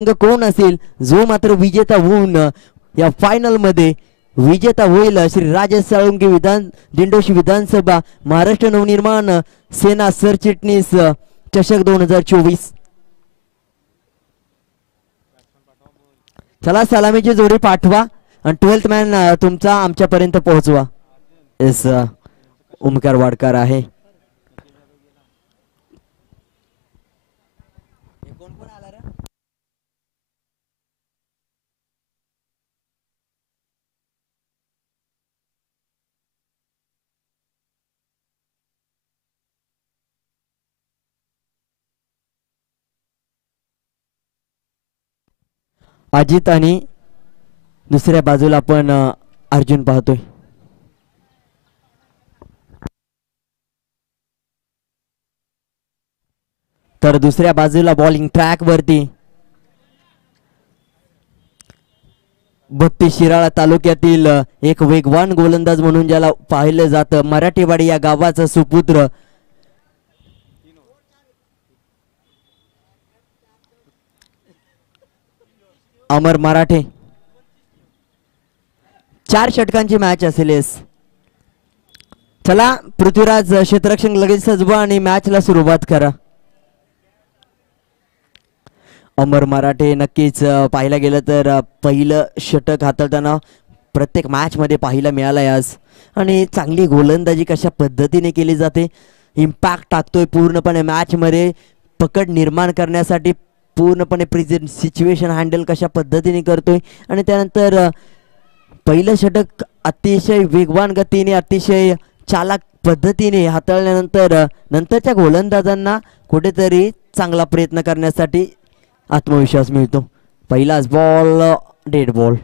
कोण असेल जो मात्र विजेता होऊन या फायनल मध्ये विजेता होईल श्री राजेश साळुंके दिंडोशी विधानसभा महाराष्ट्र नवनिर्माण सेना सरचिटणीस चषक 2024. चला सलामीची जोडी पाठवा आणि 12th मॅन तुमचा आमच्यापर्यंत पोहोचवा. येस ओमकार वाडकर आहे. अजित आणि दुसऱ्या बाजूला आपण अर्जुन पाहतोय. तर दुसऱ्या बाजूला बॉलिंग ट्रॅक वरती भट्टी शिराळा तालुक्यातील एक वेगवान गोलंदाज म्हणून ज्याला पाहिलं जातं, मराठीवाडी या गावाचा सुपुत्र अमर मराठे. 4 षटकांची मॅच असेल. चला पृथ्वीराज क्षेत्ररक्षण लगेच सजवा आणि मॅचला सुरुवात करा. अमर मराठे नक्कीच पाहायला गेलं तर पहिलं षटक हाताळताना प्रत्येक मॅच मध्ये पाहायला मिळालंय आज. आणि चांगली गोलंदाजी कशा पद्धतीने केली जाते, इम्पॅक्ट टाकतोय पूर्णपणे मॅच मध्ये, पकड निर्माण करण्यासाठी पूर्णपणे प्रेझेंट सिच्युएशन हँडल कशा पद्धतीने करतोय. आणि त्यानंतर पहिलं षटक अतिशय वेगवान गतीने अतिशय चालाक पद्धतीने हाताळल्यानंतर नंतरच्या गोलंदाजांना कुठेतरी चांगला प्रयत्न करण्यासाठी आत्मविश्वास मिळतो. पहिलाच बॉल डेड बॉल.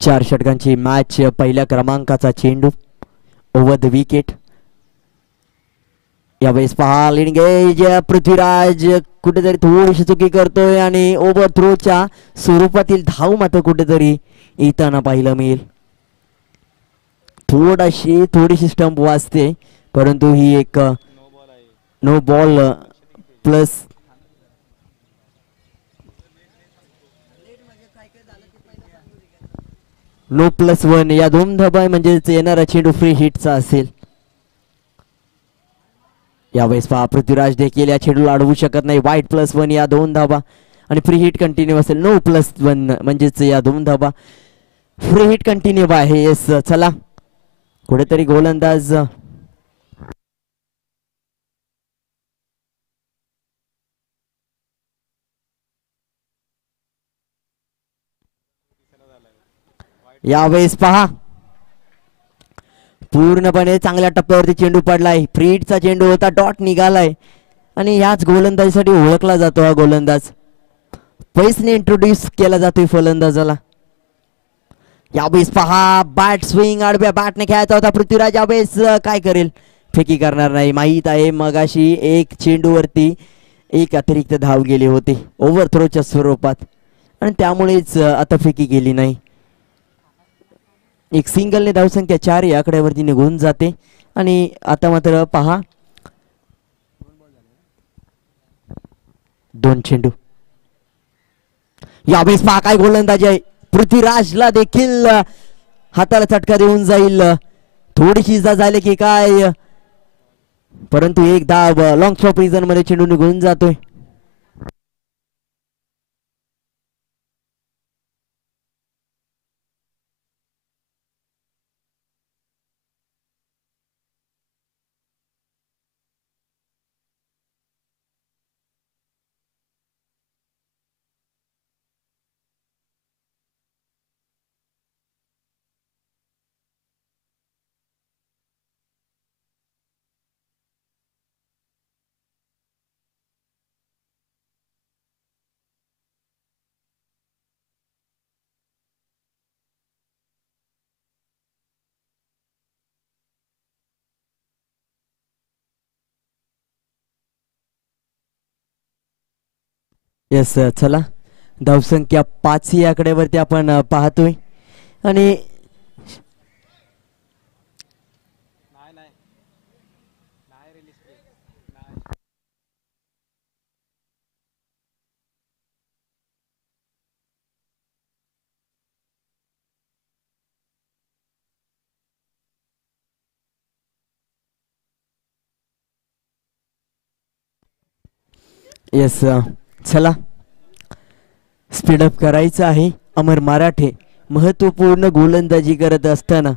चार षटकांची मॅच. पहिल्या क्रमांकाचा चेंडू ओव्हर द विकेट. यावेळेस पहा लिंगेज पृथ्वीराज कुठेतरी थोडीशी चुकी करतोय आणि ओव्हर थ्रोच्या स्वरूपातील धाव मात्र कुठेतरी येताना पाहायला मिळेल. थोडीशी स्टंप वाजते, परंतु ही एक no ball plus no plus 1 या 2 धाबा म्हणजेच येणारा चेंडू फ्री हिटचा असेल. यावेळेस पहा पृथ्वीराज देखील या चेंडूला अडवू शकत नाही. वाईट +1 या 2 धाबा आणि फ्री हिट कंटिन्यू असेल. नो +1 म्हणजेच या 2 धाबा फ्री हिट कंटिन्यू आहे. येस चला कुठेतरी गोलंदाज यावेळेस पहा पूर्णपणे चांगल्या टप्प्यावरती चेंडू पडलाय. फ्री हिटचा चेंडू होता, डॉट निघालाय आणि याच गोलंदाजीसाठी ओळखला जातो हा गोलंदाज. पैसने इंट्रोड्यूस केला जातोय फलंदाजाला. यावेळेस पहा बॅट स्विंग, आडव्या बॅटने खेळायचा होता पृथ्वीराज. यावेळेस काय करेल, फेकी करणार नाही. माहीत आहे मगाशी एक चेंडूवरती एक अतिरिक्त धाव गेले होते ओव्हर थ्रोच्या स्वरूपात आणि त्यामुळेच आता फेकी केली नाही. एक सिंगलने धावसंख्या 4 या आकड्यावरती निघून जाते. आणि आता मात्र पहा 2 चेंडू. यावेळेस पहा काय गोलंदाजी आहे. पृथ्वीराजला देखील हाताला चटका देऊन जाईल. थोडीशी इजा झाली की काय, परंतु एक धाव लॉंग स्टॉप रिझन मध्ये चेंडू निघून जातोय. येस चला, धावसंख्या 5 या आकड्यावरती आपण पाहतोय. आणि येस चला, स्पीडअप करायचं आहे. अमर मराठे महत्वपूर्ण गोलंदाजी करत असताना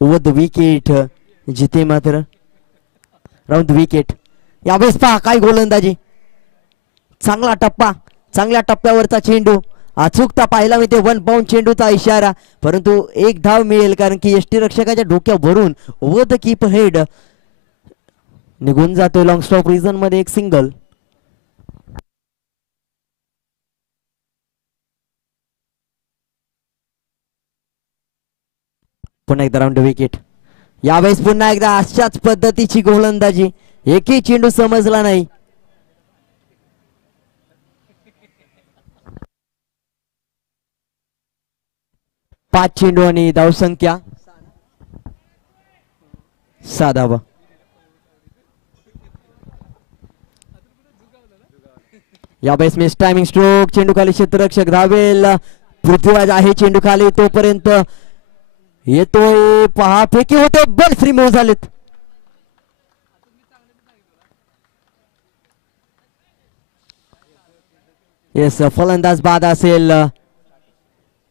ओव्हर द विकेट जिथे मात्र राऊंड विकेट. यावेळेस पहा काय गोलंदाजी, चांगला टप्पा, चांगल्या टप्प्यावरचा चेंडू, अचूकता पाहायला मिळते. 1 बाउंड चेंडूचा इशारा, परंतु एक धाव मिळेल कारण की यष्टीरक्षकाच्या डोक्यावरून ओव्हर द कीप हेड निघून जातोय. लॉंग स्टॉप रिझन मध्ये एक सिंगल. पुन्हा एकदा राऊंड विकेट. यावेळेस पुन्हा एकदा अशाच पद्धतीची गोलंदाजी, एकही चेंडू समजला नाही. पाच चेंडू आणि धावसंख्या 6 धावा. यावेळेस मिस टायमिंग स्ट्रोक, चेंडू खाली, क्षेत्ररक्षक धावेल, पृथ्वीराज आहे चेंडू खाली तोपर्यंत येतोय, पहा फेकी होते, बल्स रिमूव्ह झालेत. येस फलंदाज बाद असेल.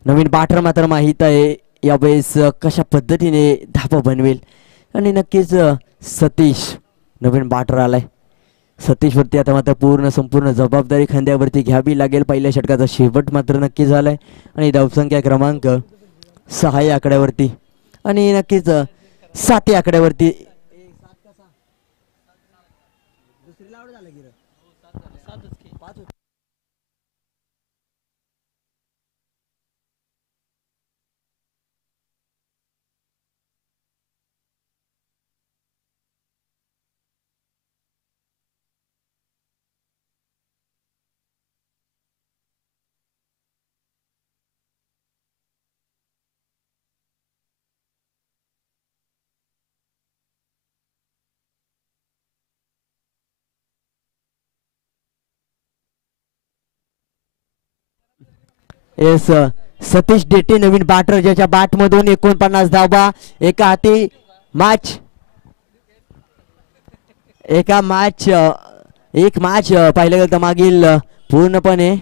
नवीन बॅटर मात्र माहित आहे यावेळेस कशा पद्धतीने धापा बनवेल. आणि नक्कीच सतीश नवीन बॅटर आलाय. सतीशवरती आता मात्र संपूर्ण जबाबदारी खांद्यावरती घ्यावी लागेल. पहिल्या षटकाचा शेवट मात्र नक्की झालाय आणि धावसंख्या क्रमांक 6 या आकड्यावरती आणि नक्कीच 7 या आकड्यावरती. येस सतीश डेटे नवीन बॅटर, ज्याच्या बॅट मधून 49 धावा एका हाती. मॅच एका मॅच एक मॅच पाहिलं गेलं तर मागील पूर्णपणे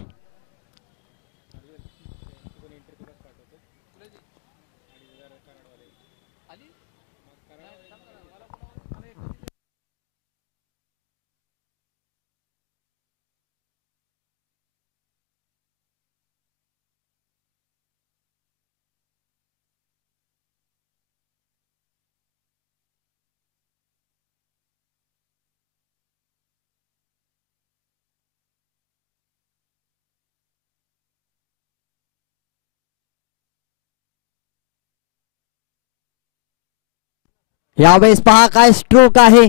यावेळेस पहा काय स्ट्रोक आहे.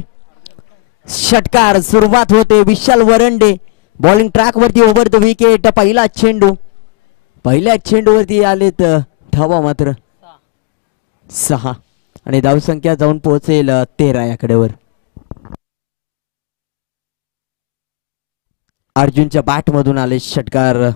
षटकार सुरुवात होते. विशाल वरंडे बॉलिंग ट्रॅक वरती ओव्हर द विकेट. पहिला चेंडू, पहिल्या चेंडूवरती आलेत धावा मात्र 6 आणि धावसंख्या जाऊन पोहोचेल 13 या आकड्यावर. अर्जुनच्या बॅट मधून आले षटकार.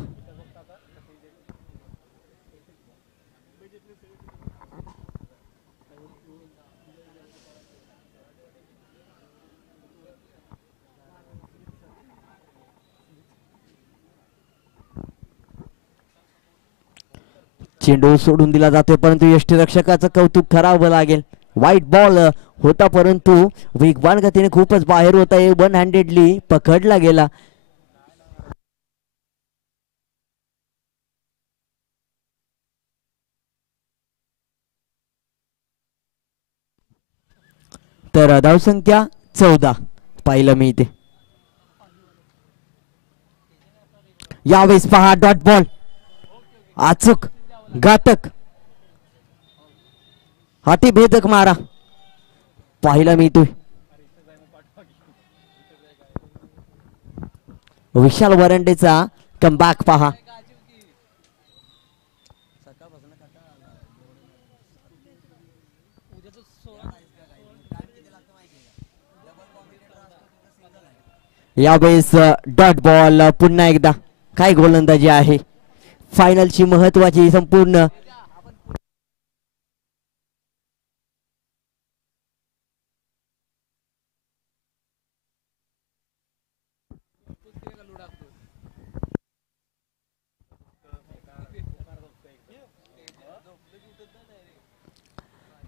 चेंडू सोडून दिला जातोय परंतु यष्टीरक्षकाचं कौतुक करावं लागेल. वाईट बॉल होता परंतु वेगवान गतीने खूपच बाहेर होता. 1 हँडेडली पकडला गेला. तर धावसंख्या 14 पाहिलं मी इथे. यावेळेस पहा डॉट बॉल, अचूक, घातक, हाती भेदक मारा पाहिला मी इथे. विशाल वरंडेचा कमबॅक पहा. यावेळेस डॉट बॉल पुन्हा एकदा. काय गोलंदाजी आहे फायनलची महत्वाची संपूर्ण.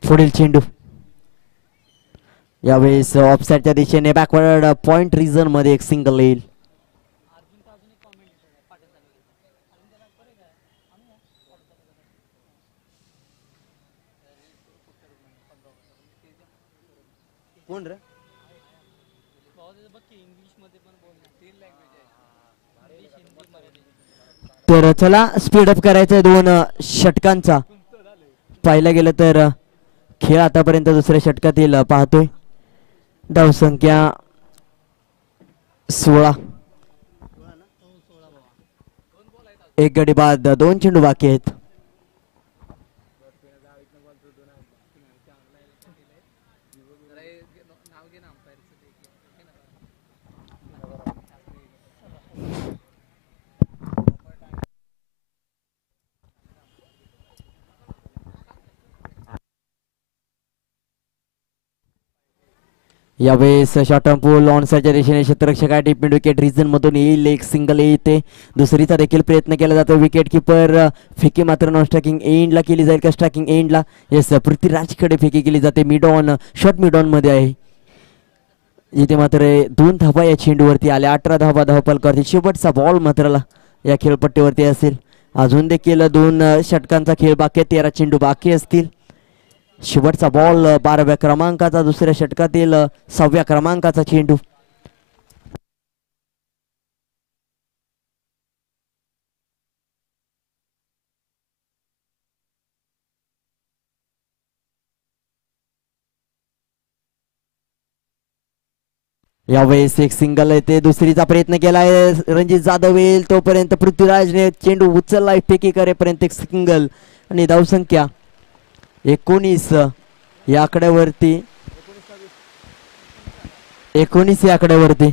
पुढील चेंडू यावेळेस ऑफसाईडच्या दिशेने बॅकवर्ड पॉइंट रिझन मध्ये एक सिंगल येईल. तर चला स्पीडअप करायचंय 2 षटकांचा. पाहिलं गेलं तर खेळ आतापर्यंत दुसऱ्या षटकातील पाहतोय. धावसंख्या 16. एक गडी बाद 2 चेंडू बाकी आहेत. यावेळेस शॉर्ट टर्म पूल ऑनसाईडच्या दिशेने क्षेत्ररक्षक टिप विकेट रिझन मधून येईल. एक सिंगल येते. दुसरीचा देखील प्रयत्न केला जातो. विकेट किपर फेकी मात्र नॉन स्ट्रायकिंग एंडला केली जाईल का स्ट्रायकिंग एंडला. येस पृथ्वीराजकडे फेकी केली जाते. Mid on short mid on मध्ये आहे. इथे मात्र 2 धावा या चेंडूवरती आल्या. 18 धावा धावफलकावरती. शेवटचा बॉल मात्र या खेळपट्टीवरती असेल. अजून देखील 2 षटकांचा खेळ बाकी आहे. 13 चेंडू बाकी असतील. शेवटचा बॉल 12व्या क्रमांकाचा. दुसऱ्या षटकातील 6व्या क्रमांकाचा चेंडू. यावेळेस एक सिंगल येते. दुसरीचा प्रयत्न केलाय रणजित जाधव येईल तोपर्यंत पृथ्वीराजने चेंडू उचललाय. फेकी करेपर्यंत एक सिंगल आणि धावसंख्या 19 या आकड्यावरती. 19 या आकड्यावरती.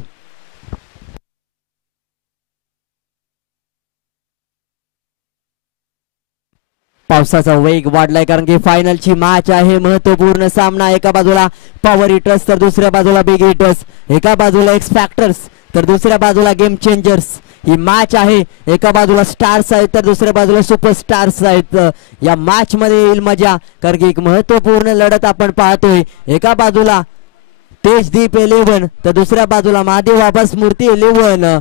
पावसाचा वेग वाढलाय कारण की फायनलची मॅच आहे. महत्वपूर्ण सामना. एका बाजूला पॉवर हिटर्स तर दुसऱ्या बाजूला बिग हिटर्स. एका बाजूला एक्स फॅक्टर्स तर दुसऱ्या बाजूला गेम चेंजर्स. ही मॅच आहे. एका बाजूला स्टार्स आहेत तर दुसऱ्या बाजूला सुपरस्टार्स आहेत. या मॅच मध्ये येईल मजा कारण की एक महत्वपूर्ण लढत आपण पाहतोय. एका बाजूला तेजदीप 11 तर दुसऱ्या बाजूला महादेव बाबा स्मृती 11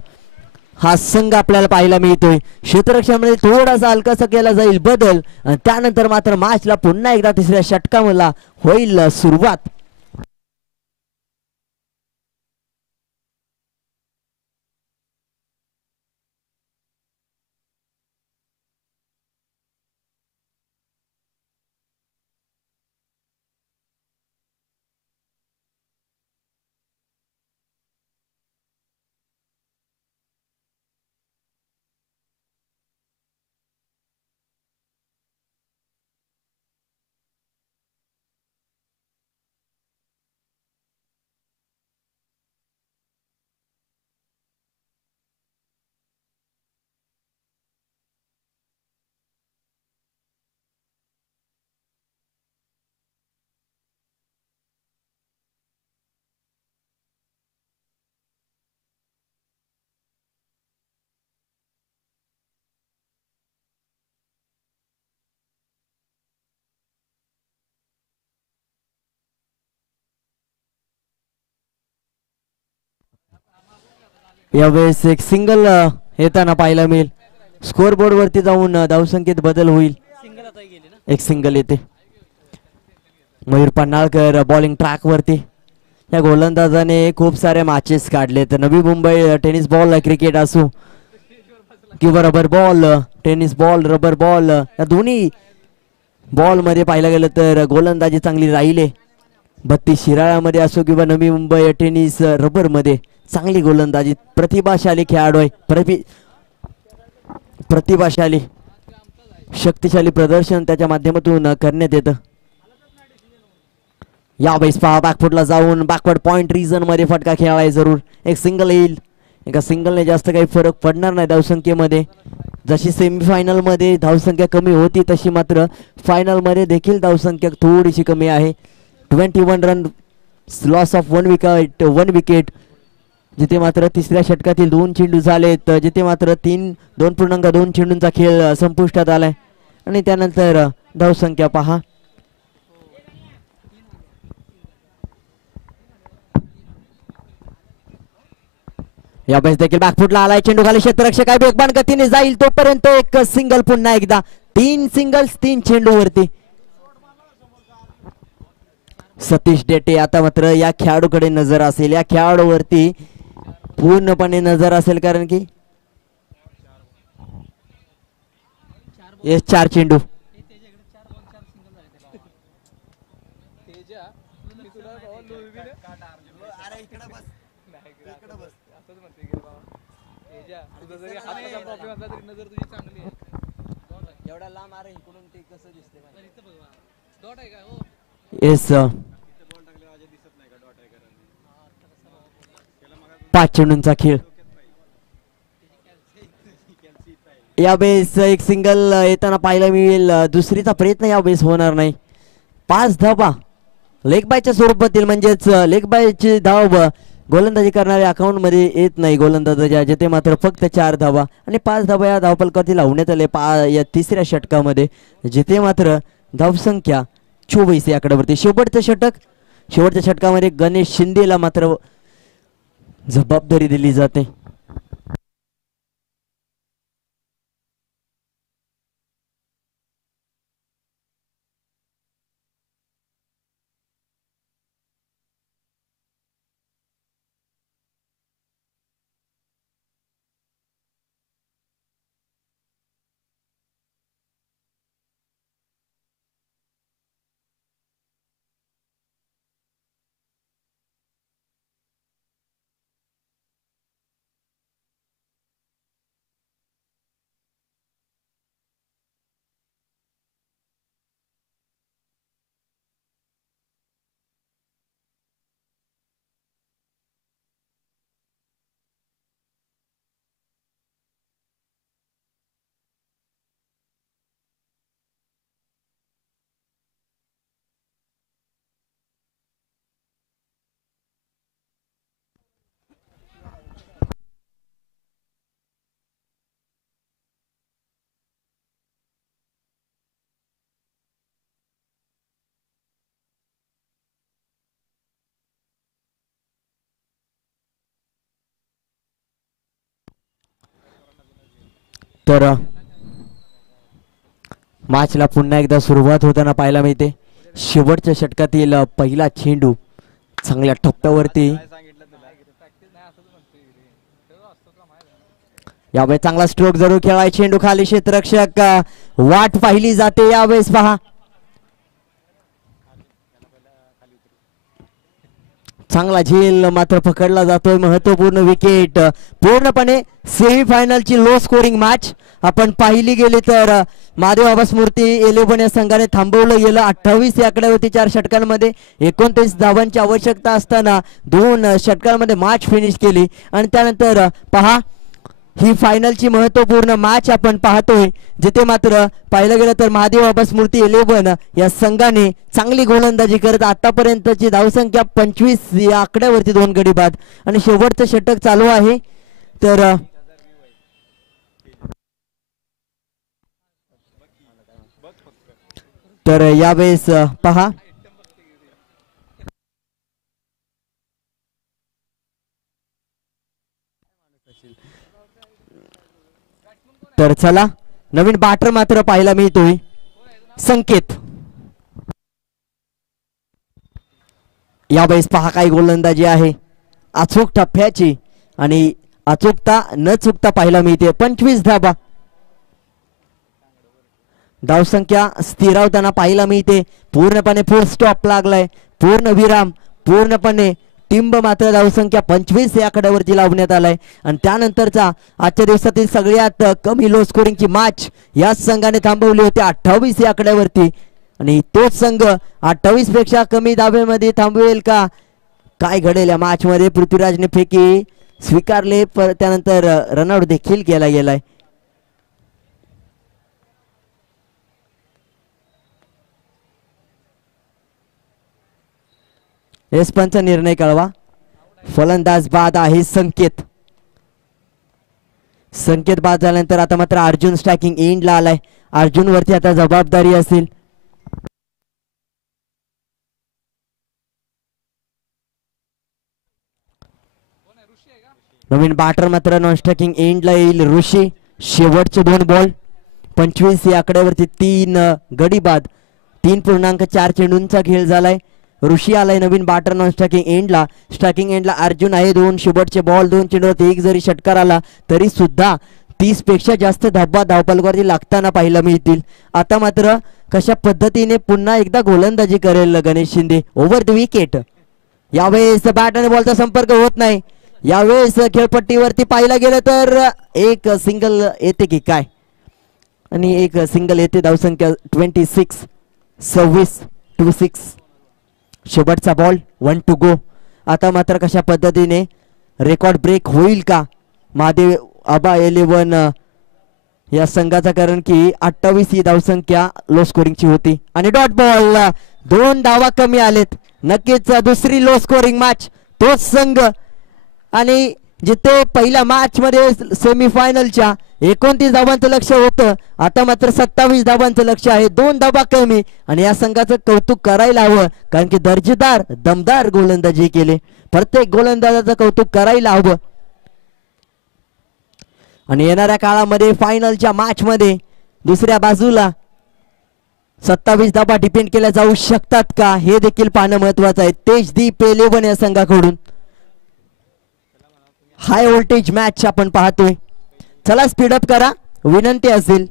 हा संघ आपल्याला पाहायला मिळतोय. क्षेत्ररक्षणामध्ये थोडासा हलकासा केला जाईल बदल आणि त्यानंतर मात्र मॅचला पुन्हा एकदा तिसऱ्या षटकाला होईल सुरुवात. यावेळेस एक सिंगल येताना पाहायला मिळेल. स्कोर बोर्ड वरती जाऊन धावसंख्येत बदल होईल. एक सिंगल येते. मयूर पन्हाळकर बॉलिंग ट्रॅक वरती. या गोलंदाजाने खूप सारे मॅचेस काढले तर Navi Mumbai tennis ball cricket असो किंवा rubber ball. Tennis ball rubber ball या दोन्ही बॉल मध्ये पाहायला गेलं तर गोलंदाजी चांगली राहिले. 32 शिराळ्यामध्ये असो किंवा नवी मुंबई टेनिस रबर मध्ये चांगली गोलंदाजी, प्रतिभाशाली खेळाडू आहे, प्रतिभाशाली शक्तिशाली प्रदर्शन त्याच्या माध्यमातून करण्यात येतं. यावेळेस पहा बॅकफुटला जाऊन बॅकवर्ड पॉइंट रिजन मध्ये फटका खेळाय जरूर. एक सिंगल येईल, एका सिंगलने जास्त काही फरक पडणार नाही धावसंख्येमध्ये. जशी सेमीफायनल मध्ये धावसंख्या कमी होती तशी मात्र फायनल मध्ये देखील धावसंख्या थोडीशी कमी आहे. 21 run, loss of one wicket. जिथे मात्र तिसऱ्या षटकातील 2 चेंडू झालेत, जिथे मात्र 2.2 चेंडूंचा खेळ संपुष्टात आलाय. आणि त्यानंतर धावसंख्या पहा, यावेळेस देखील बॅकफुटला आलाय चेंडू, खाली क्षेत्ररक्षक काय वेगवान गतीने जाईल तोपर्यंत एक सिंगल, पुन्हा एकदा 3 सिंगल्स 3 चेंडूवरती. सतीश डेटे आता मात्र या खेळाडूकडे नजर असेल, या खेळाडूवरती पूर्णपणे नजर असेल, कारण की 4 चेंडू. येस 5 चेंडूंचा खेळ. यावेळेस एक सिंगल येताना पाहायला मिळेल, दुसरीचा प्रयत्न यावेळेस होणार नाही. 5 धावा लेग बायच्या स्वरूपातील, म्हणजेच लेग बायची धाव गोलंदाजी करणाऱ्या अकाउंट मध्ये येत नाही गोलंदाजाच्या, जिथे मात्र फक्त 4 धावा आणि 5 धावा या धावफलकावरती लावण्यात आले या तिसऱ्या षटकामध्ये, जिथे मात्र धावसंख्या 24 या आकड्यावरती. शेवटच्या षटकामध्ये गणेश शिंदेला मात्र जबाबदारी दिली जाते. तर मॅचला पुन्हा एकदा सुरुवात होताना पाहायला मिळते. शेवटच्या षटकातील पहिला चेंडू चांगल्या टप्प्यावरती. यावेळेस चांगला स्ट्रोक जरूर खेळाय, चेंडू खाली क्षेत्ररक्षक वाट पाहिली जाते. यावेळेस पहा चांगला झेल मात्र पकडला जातोय. महत्वपूर्ण विकेट. पूर्णपणे सेमीफायनलची लो स्कोरिंग मॅच आपण पाहिली गेली तर महादेव बाबा स्मृती 11 या संघाने थांबवलं गेलं. 28 या आकड्यावरती 4 षटकांमध्ये 29 धावांची आवश्यकता असताना 2 षटकांमध्ये मॅच फिनिश केली. आणि त्यानंतर पहा ही फायनलची महत्वपूर्ण मॅच आपण पाहतोय, जिथे मात्र पाहिलं गेलं तर महादेव बाबा स्मृती 11 या संघाने चांगली गोलंदाजी करत आतापर्यंतची धावसंख्या 25 या आकड्यावरती 2 गडी बाद. आणि शेवटचं षटक चालू आहे. तर यावेळेस पहा तर चला नवीन बॅटर मात्र पाहायला मिळतोय, संकेत. यावेळेस पहा काय गोलंदाजी आहे, अचूक टप्प्याची आणि अचूकता न चुकता पाहायला मिळते. 25 धावा. धावसंख्या स्थिरावताना पाहायला मिळते. पूर्णपणे फुल स्टॉप लागलाय, पूर्ण विराम, पूर्णपणे टिंब मात्र धावसंख्या 25 या आकड्यावरती लावण्यात आलाय. आणि त्यानंतरचा आजच्या दिवसातील सगळ्यात कमी लो स्कोरिंगची मॅच याच संघाने थांबवली होती 28 या आकड्यावरती. आणि तोच संघ 28 पेक्षा कमी धाब्यामध्ये थांबवेल का, काय घडेल या मॅच मध्ये. पृथ्वीराजने फेकी स्वीकारले, त्यानंतर रनआउट देखील केला गेलाय. एसपनचा निर्णय कळवा. फलंदाज बाद आहे संकेत. संकेत बाद झाल्यानंतर आता मात्र अर्जुन स्ट्रायकिंग एंडला आलाय. अर्जुन वरती आता जबाबदारी असेल. नवीन बॅटर मात्र नॉन स्ट्रायकिंग एंडला येईल ऋषी. शेवटचे 2 बॉल 25 या आकड्यावरती 3 गडी बाद. 3.4 चेंडूंचा खेळ झालाय. ऋषी आलाय नवीन बॅटर नॉन स्ट्रायकिंग एंडला. स्ट्रायकिंग एंडला अर्जुन आहे. 2 शेवटचे बॉल 2 चेंडूवरती 1 जरी षटकार आला तरी सुद्धा 30 पेक्षा जास्त धाबा धावपलवरती लागताना पाहायला मिळतील. आता मात्र कशा पद्धतीने पुन्हा एकदा गोलंदाजी करेल Ganesh Shinde over the wicket. यावेळेस बॅट आणि बॉलचा संपर्क होत नाही. यावेळेस खेळपट्टीवरती पाहायला गेलं तर एक सिंगल येते की काय, आणि एक सिंगल येते. धावसंख्या 26 शेवटचा बॉल 1 टू गो. आता मात्र कशा पद्धतीने रेकॉर्ड ब्रेक होईल का महादेव आबा 11 या संघाचा, कारण की 28 ही धावसंख्या लो स्कोरिंगची होती. आणि डॉट बॉल 2 धावा कमी आलेत. नक्कीच दुसरी लो स्कोरिंग मॅच तोच संघ, आणि जिथे पहिल्या मॅच मध्ये सेमीफायनलच्या 29 धावांचं लक्ष होतं, आता मात्र 27 धावांचं लक्ष आहे. 2 धावा कमी. आणि या संघाचं कौतुक करायला हवं, कारण की दर्जेदार दमदार गोलंदाजी केले. प्रत्येक गोलंदाजाचं कौतुक करायला हवं. आणि येणाऱ्या काळामध्ये फायनलच्या मॅच मध्ये दुसऱ्या बाजूला 27 धावा डिपेंड केल्या जाऊ शकतात का, हे देखील पाहणं महत्वाचं आहे. तेजदीप 11 या संघाकडून हाय व्होल्टेज मॅच आपण पाहतोय. चला स्पीडअप करा विनंती असेल.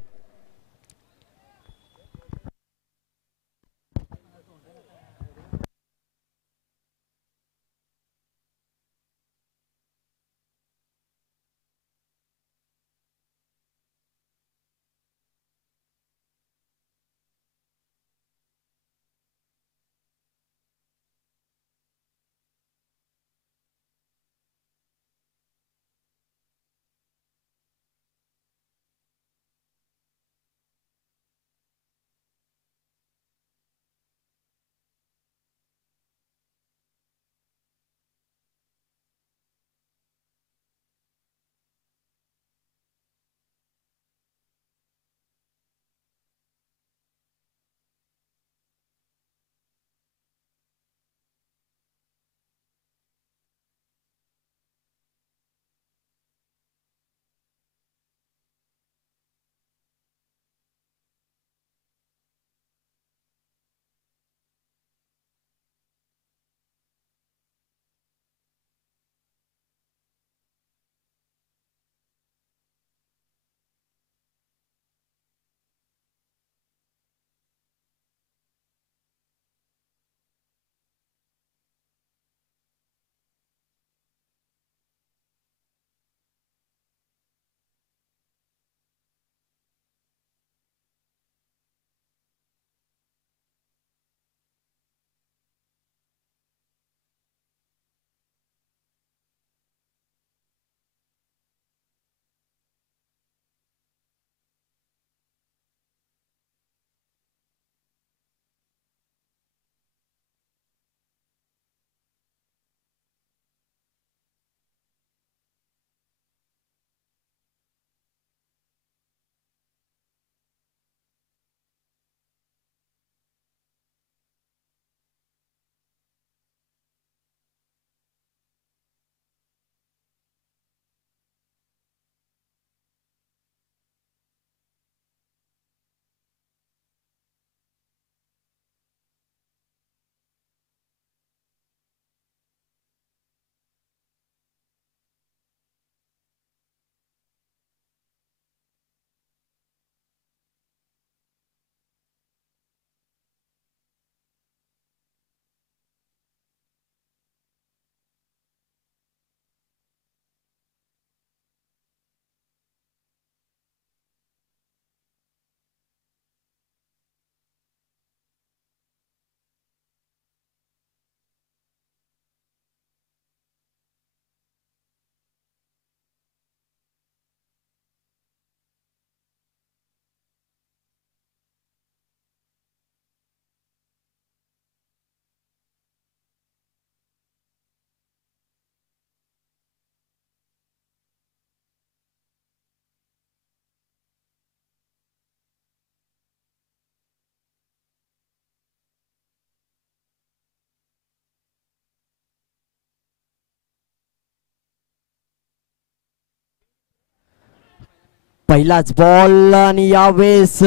पहिलाच बॉल आणि यावेळेस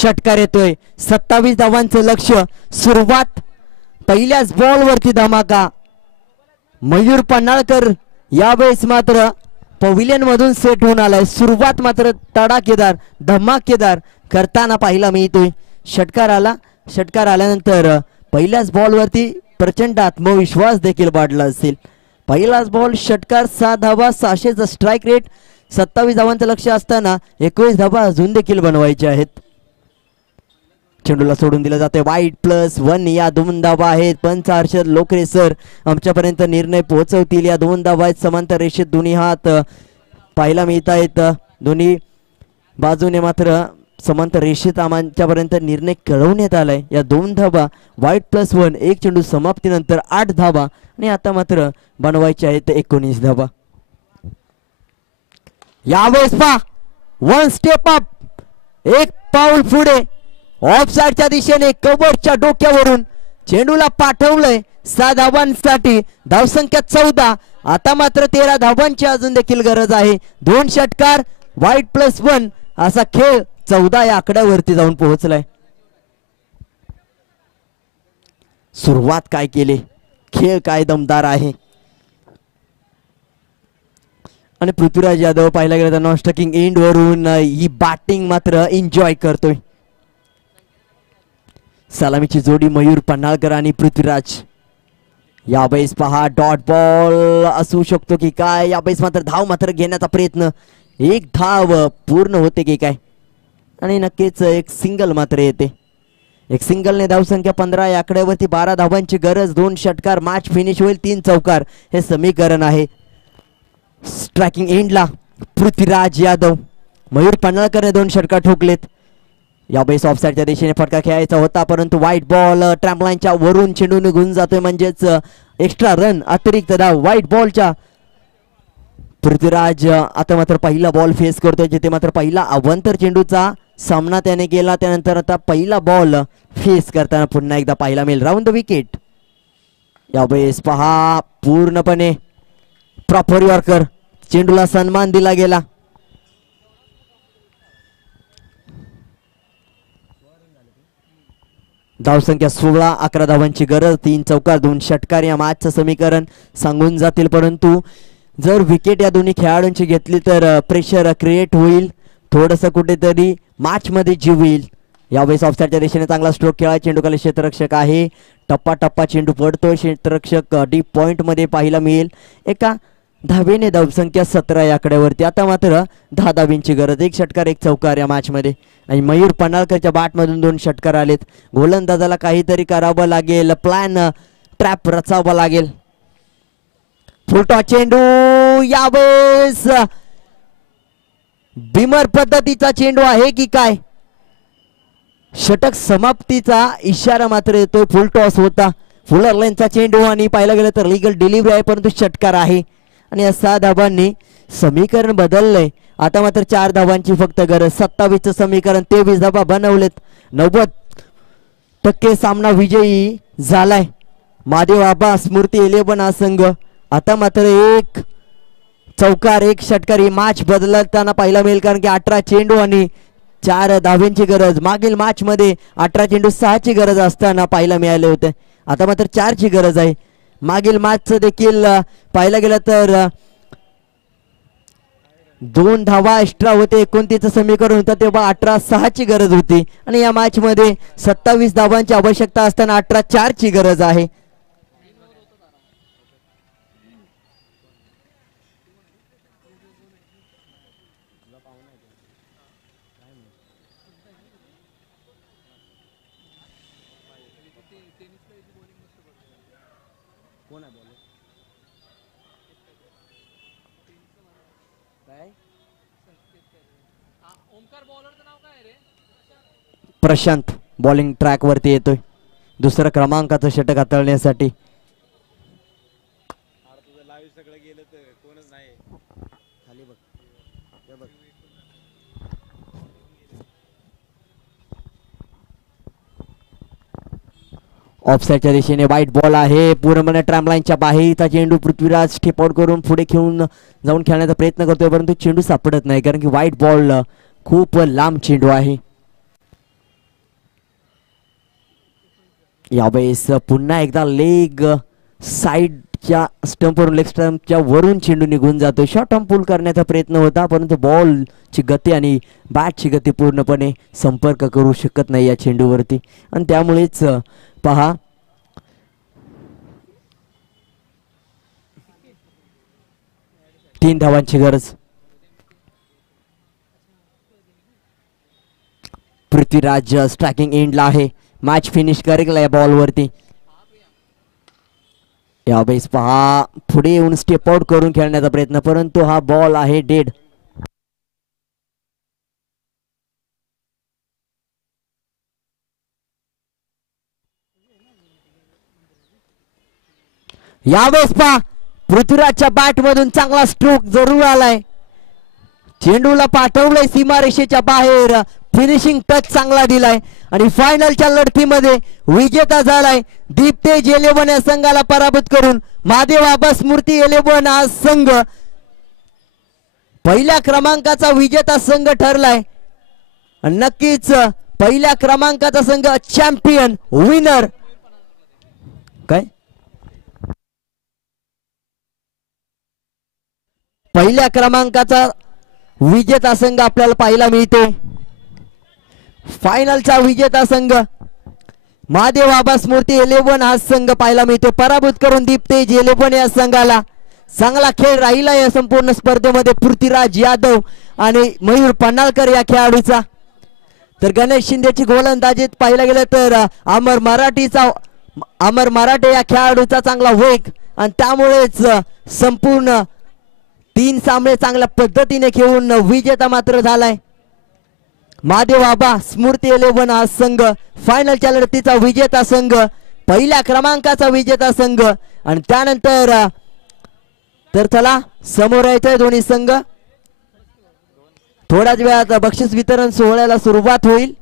षटकार येतोय. 27 धावांचं लक्ष. सुरुवात पहिल्याच बॉल वरती धमाका. मयूर पन्हाळकर यावेळेस मात्र पविलियन मधून सेट होऊन आलाय. सुरुवात मात्र तडाखेदार धमाकेदार करताना पाहायला मिळतोय. षटकार आला. षटकार आल्यानंतर पहिल्याच बॉल वरती प्रचंड आत्मविश्वास देखील वाढला असेल. पहिलाच बॉल षटकार 6 धावा 600चा स्ट्राईक रेट. 27 धावांचं लक्ष असताना 21 धावा अजून देखील बनवायचे आहेत. चेंडूला सोडून दिलं जाते. वाईट +1 या 2 धावा आहेत. पंच हर्षद लोकरे सर आमच्यापर्यंत निर्णय पोहोचवतील. या 2 धावा आहेत. समांतर रेषेत दोन्ही हात पाहायला मिळत आहेत. दोन्ही बाजूने मात्र समांतर रेषेत आमच्यापर्यंत निर्णय कळवण्यात आलाय. या 2 धावा वाईट +1 एक चेंडू समाप्तीनंतर 8 धावा आणि आता मात्र बनवायचे आहेत 19 धावा. यावेळेस पा 1 स्टेप अप. एक पाऊल पुढे. ऑफ साइडच्या दिशेने कव्हरच्या डोक्यावरून चेंडूला पाठवलंय 6 धावांसाठी. धावसंख्या 14. आता मात्र 13 धावांची अजून देखील गरज आहे. 2 षटकार वाईट +1 असा खेळ 14 या आकड्यावरती जाऊन पोहोचलाय. सुरुवात काय केली. खेळ काय दमदार आहे. आणि पृथ्वीराज यादव पाहायला गेलं तर नॉन स्ट्रायकिंग एंड वरून ही बॅटिंग मात्र एन्जॉय करतोय. सलामीची जोडी मयूर पन्हाळकर आणि पृथ्वीराज. यावेळेस पहा डॉट बॉल असू शकतो की काय. यावेळेस मात्र धाव मात्र घेण्याचा प्रयत्न. एक धाव पूर्ण होते की काय आणि नक्कीच एक सिंगल मात्र येते. एक सिंगलने धावसंख्या 15 या आकड्यावरती 12 धावांची गरज. 2 षटकार मॅच फिनिश होईल. 3 चौकार हे समीकरण आहे. स्ट्रायकिंग एंडला पृथ्वीराज यादव. मयूर पन्हाळकरने 2 षटकार ठोकलेत. यावेळेस ऑफसाईडच्या दिशेने फटका खेळायचा होता परंतु वाईट बॉल ट्रॅम्पलाईनच्या वरून चेंडू निघून जातोय म्हणजेच एक्स्ट्रा रन अतिरिक्त धाव वाईट बॉलच्या. पृथ्वीराज आता मात्र पहिला बॉल फेस करतोय जिथे मात्र पहिला अवंतर चेंडूचा सामना त्याने केला. त्यानंतर आता पहिला बॉल फेस करताना पुन्हा एकदा पाहायला मिळेल राऊंड द विकेट. यावेळेस पहा पूर्णपणे प्रॉपर यॉर्कर. चेंडूला सन्मान दिला गेला. धावसंख्या 16. 11 धावांची गरज. 3 चौकार 2 षटकार या मॅचचं समीकरण सांगून जातील. परंतु जर विकेट या दोन्ही खेळाडूंची घेतली तर प्रेशर क्रिएट होईल. थोडंसं कुठेतरी मॅच मध्ये जीव येईल. यावेळेस ऑफसाईडच्या दिशेने चांगला स्ट्रोक खेळा. चेंडूखाली क्षेत्ररक्षक आहे. टप्पा टप्पा चेंडू पडतोय. क्षेत्ररक्षक डीप पॉइंट मध्ये पाहायला मिळेल. एका धावेने धावसंख्या 17 या आकड्यावरती. आता मात्र 10 धावींची गरज. 1 षटकार 1 चौकार या मॅच मध्ये आणि मयूर पन्हाळकरच्या बॅट मधून 2 षटकार आलेत. गोलंदाजाला काहीतरी करावं लागेल. प्लॅन ट्रॅप रचावं लागेल. फुलटॉस चेंडू. यावेळेस बिमर पद्धतीचा चेंडू आहे की काय. षटक समाप्तीचा इशारा मात्र येतोय. फुल टॉस होता. फुलर लाईनचा चेंडू आणि पाहायला गेलं तर लीगल डिलिव्हरी आहे परंतु षटकार आहे आणि या 6 धावांनी समीकरण बदललंय. आता मात्र 4 धावांची फक्त गरज. 27चं समीकरण 23 धावा बनवलेत. 90% सामना विजयी झालाय. महादेव आबा स्मृती 11 हा संघ. आता मात्र 1 चौकार 1 षटकार ही मॅच बदलताना पाहायला मिळेल कारण की 18 चेंडू आणि 4 धाव्यांची गरज. मागील मॅच मध्ये 18 चेंडू 6ची गरज असताना पाहायला मिळाले होते. आता मात्र 4ची गरज आहे. मागील मॅचचं देखील पाहायला गेलं तर 2 धावा एक्स्ट्रा होते. 29चं समीकरण होतं तेव्हा 18-6ची गरज होती आणि या मॅच मध्ये 27 धावांची आवश्यकता असताना 18-4ची गरज आहे. प्रशांत बॉलिंग ट्रॅक वरती येतोय 2ऱ्या क्रमांकाचं षटक हाताळण्यासाठी. ऑफसाईडच्या दिशेने वाईट बॉल आहे, पूर्णपणे ट्रॅम लाईनच्या बाहेरचा चेंडू पृथ्वीराज स्टेप आउट करून पुढे घेऊन जाऊन खेळण्याचा प्रयत्न करतोय, परंतु चेंडू सापडत नाही कारण की वाईट बॉल खूप लांब चेंडू आहे. यावेळेस पुन्हा एकदा लेग साईडच्या स्टंपवरून लेग स्टंपच्या वरून चेंडू निघून जातो. शॉर्ट टर्म पुल करण्याचा प्रयत्न होता, परंतु बॉलची गती आणि बॅटची गती पूर्णपणे संपर्क करू शकत नाही या चेंडूवरती आणि त्यामुळेच पहा 3 धावांची गरज. पृथ्वीराज स्ट्रायकिंग एंडला आहे, मॅच फिनिश करेल या बॉलवरती. यावेळेस पहा पुढे येऊन स्टेप आउट करून खेळण्याचा प्रयत्न, परंतु हा बॉल आहे डेड. यावेळेस पहा पृथ्वीराजच्या बॅट मधून चांगला स्ट्रोक जरूर आलाय, चेंडूला पाठवलंय सीमारेषेच्या बाहेर, फिनिशिंग टच चांगला दिलाय आणि फायनलच्या लढतीमध्ये विजेता झालाय दीप्तेज 11 या संघाला पराभूत करून. महादेव आबा स्मृती 11 हा संघ पहिल्या क्रमांकाचा विजेता संघ ठरलाय. नक्कीच पहिल्या क्रमांकाचा संघ चॅम्पियन विनर. काय पहिल्या क्रमांकाचा विजेता संघ आपल्याला पाहायला मिळतो. फायनलचा विजेता संघ महादेव आबा स्मृती 11 हा संघ पाहायला मिळतो, पराभूत करून दीप्तेज 11 या संघाला. चांगला खेळ राहिला या संपूर्ण स्पर्धेमध्ये पृथ्वीराज यादव आणि मयूर पन्हाळकर या खेळाडूचा. तर गणेश शिंदेची गोलंदाजीत पाहायला गेलं तर अमर मराठे या खेळाडूचा चांगला वेग आणि त्यामुळेच संपूर्ण 3 सामने चांगल्या पद्धतीने खेळून विजेता मात्र झालाय. महादेव आबा स्मृती 11 हा संघ फायनलच्या लढतीचा विजेता संघ, पहिल्या क्रमांकाचा विजेता संघ. आणि त्यानंतर तर चला समोर यायचंय दोन्ही संघ. थोड्याच वेळात बक्षीस वितरण सोहळ्याला सुरुवात होईल.